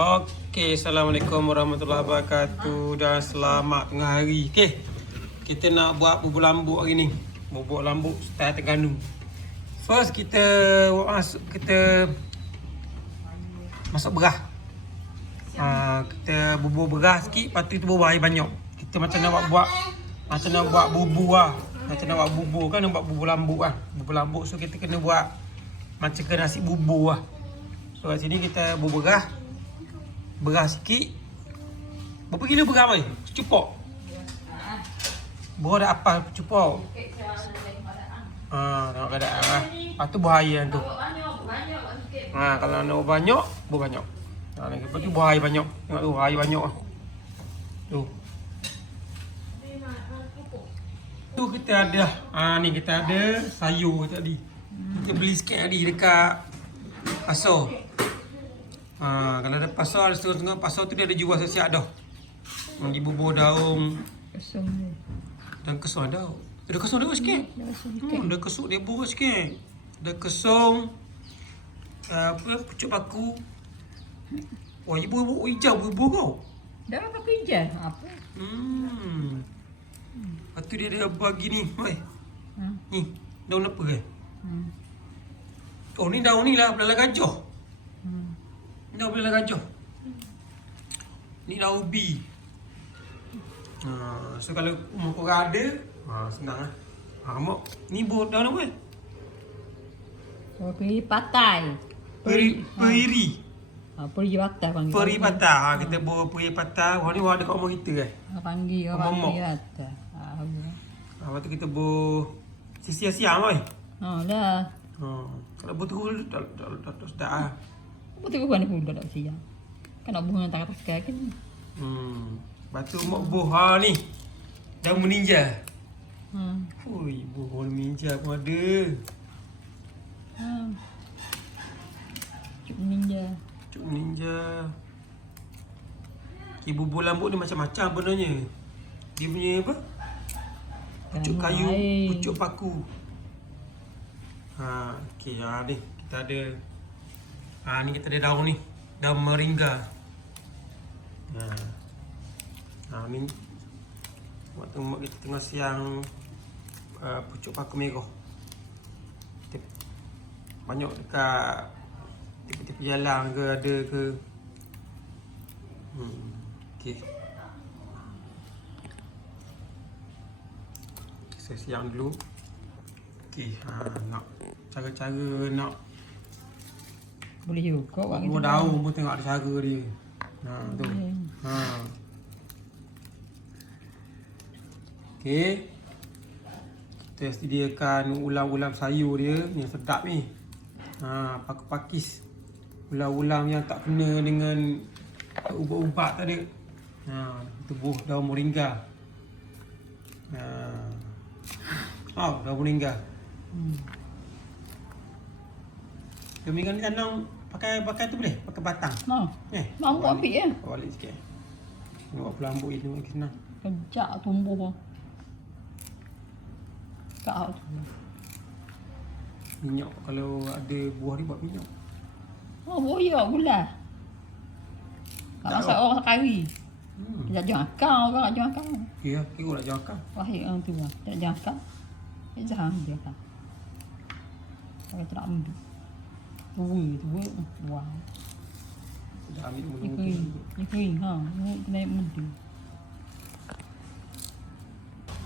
Okey, Assalamualaikum warahmatullahi wabarakatuh dan selamat tengah hari. Okey, kita nak buat bubur lambuk hari ni. Bubur lambuk style Terengganu. First kita masak beras. Kita bubur beras sikit, lepas tu kita bubur air banyak. Kita macam nak buat bubur lah. Macam nak buat bubur kan, nak buat bubur lambuk lah. Bubur lambuk, so kita kena buat macam ke nasi bubur lah. So kat sini kita bubur beras sikit. Berapa kilo beras mai? Secupok. Buah dah apa secupok. Tengok keadaan lah. Lepas tu buah air tu. Kalau nak banyak, buah banyak. Lepas tu buah air banyak. Tengok tu, air banyak lah. Tu. Tu kita ada. Ni kita ada sayur tadi. Kita beli sikit tadi dekat pasar. Kalau ada pasar, setengah pasar tu dia ada jual siap dah. Di bubur daun Kesung ni. dan kesung ada. Ada kesung dia sikit. Ada kesung dia bubur sikit. Ada kesung pucuk paku. Wah, ibu hijau bubur kau. Dah apa kerja? Apa? Lepas tu dia ada bagi ni. Oi. Ni, daun apa ke? Oh, ni daun ni lah, belalang gajah. Ni daun belalang gajah. Ni daun ubi. So kalau rumah korang ada, senang lah. Mak, ni daun apa? Peri patai. Peri. Peri patai panggil. Peri patah. Kita bawa peri patah. Orang ni ada kat rumah kita kan? Panggil patai. Lepas tu kita bawa sia-sia mai. Dah. Kalau betul dah sedap lah. Betul bukan aku dah siang. Kan nak buang tak pakai kan. Lepas tu mak buah ni. Daun meninja. Ui, buah meninja pun ada. Cuk ninja. Cuk meninja. Bubur lambuk ni macam-macam benarnya. Dia punya apa? Pucuk kayu, pucuk paku. Okey, ni kita ada. Ni kita ada daun ni. Daun moringa. Ni waktu mak kita tengah siang pucuk paku merah. Banyak dekat tepi-tepi jalan ke ada ke. Okey. Saya siang dulu. Okey, nak cara-cara nak Boleh juga buat bubur daun pun tengok ada cara dia. Tu. Okey. Kita sediakan ulam-ulam sayur dia yang sedap ni. Pakis ulam-ulam yang tak kena dengan ubat-ubat tadi. Kita buah daun moringa. Daun moringa. Moringa ni tanam pakai tu boleh? Pakai batang. Mampu ambil ya. Balik sikit. Buat pelambut itu makin senang. Kejap tumbuh. Tak tu. Minyak kalau ada buah ni buat minyak. Boyak gula. Tak masak orang kari. Tak jangan kau, orang nak jangan kau. Ya, kira nak jangka. Wahai orang tua, tak jangan kau. Jangan dia kau. Kalau tak ambil. Tua. Wah. Dah ambil Ni kering. Kena menti.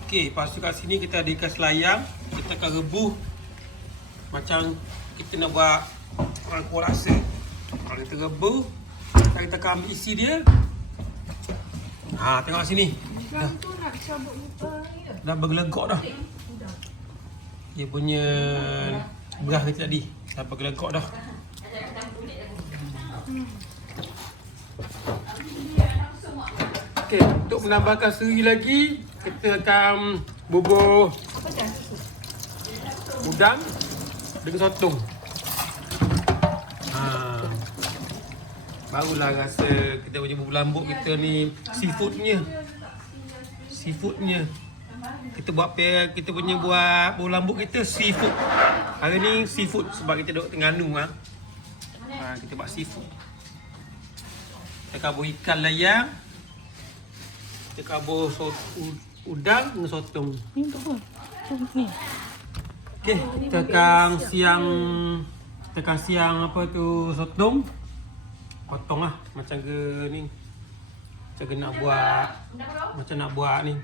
Okey, lepas tu kat sini kita ada ikan selayang. Kita akan rebus macam kita nak buat orang kuah rasa. Kalau kita rebus, kita akan ambil isi dia. Tengok sini. Dah bergelegak dah. Dia punya beras kita tadi dah bergelegak dah. Okey, untuk menambahkan seri lagi, kita akan bubur udang dengan sotong. Barulah rasa kita punya bubur lambuk kita ni seafoodnya. Kita punya buat bubur lambuk kita seafood. Hari ni seafood sebab kita duduk Terengganu Kita buat seafood. Kita kabur ikan layang. Kita kabur udang dengan sotong. Ni untuk apa? Ni. Okey, tekan siang apa tu sotong. Potong lah macam ke ni. Macam ke nak buat ni.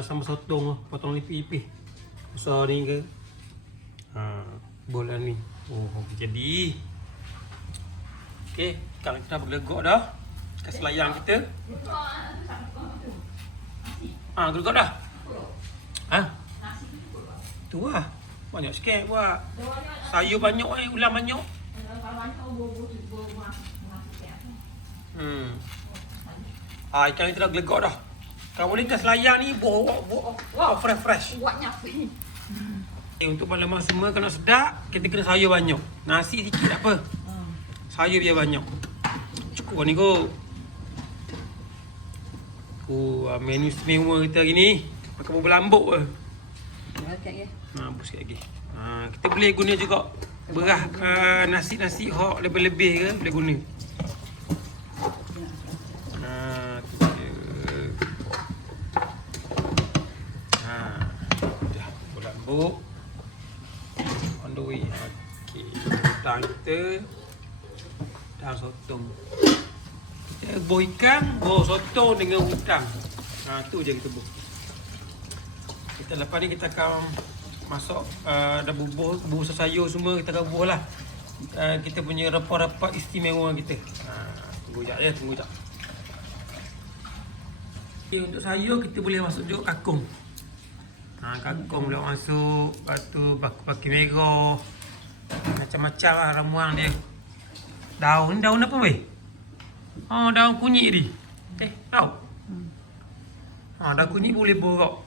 Sama sotong lah, potong lipih-lipih. Besar ni ke. Bola ni. Oh, jadi. Okey, sekarang kita dah bergelegok dah. Kasih layang kita. Gelegok dah. Tu lah. Banyak sikit buat. Sayur banyak ulam banyak. Ikan kita dah gelegok dah. Kalau boleh kasih layang ni fresh. Buatnya apa ni? Untuk lemak semua kalau sedap, kita kena sayur banyak. Nasi sikit tak apa. Sayur biar banyak. Cukup ni kot. Menu istimewa kita hari ni pakai bubur lambuk je. Sikit lagi. Kita boleh guna juga beras nasi-nasi hok lebih-lebih ke boleh guna. Dah bubur lambuk. On the way. Okey. Udang kita. Udang sotong. Kita buh ikan, buh sotong dengan udang. Tu je kita buh. Lepas ni kita akan masuk dah bubuh sayur semua kita akan bubuh lah. Kita punya rempah-rempah istimewa kita. Tunggu jap. Okay, untuk sayur kita boleh masuk juga kakung. Kakung boleh masuk. Lepas tu baki merah. Macam-macam lah ramuan dia. Daun apa weh? Daun kunyit ni. Tahu? Daun kunyit boleh borok.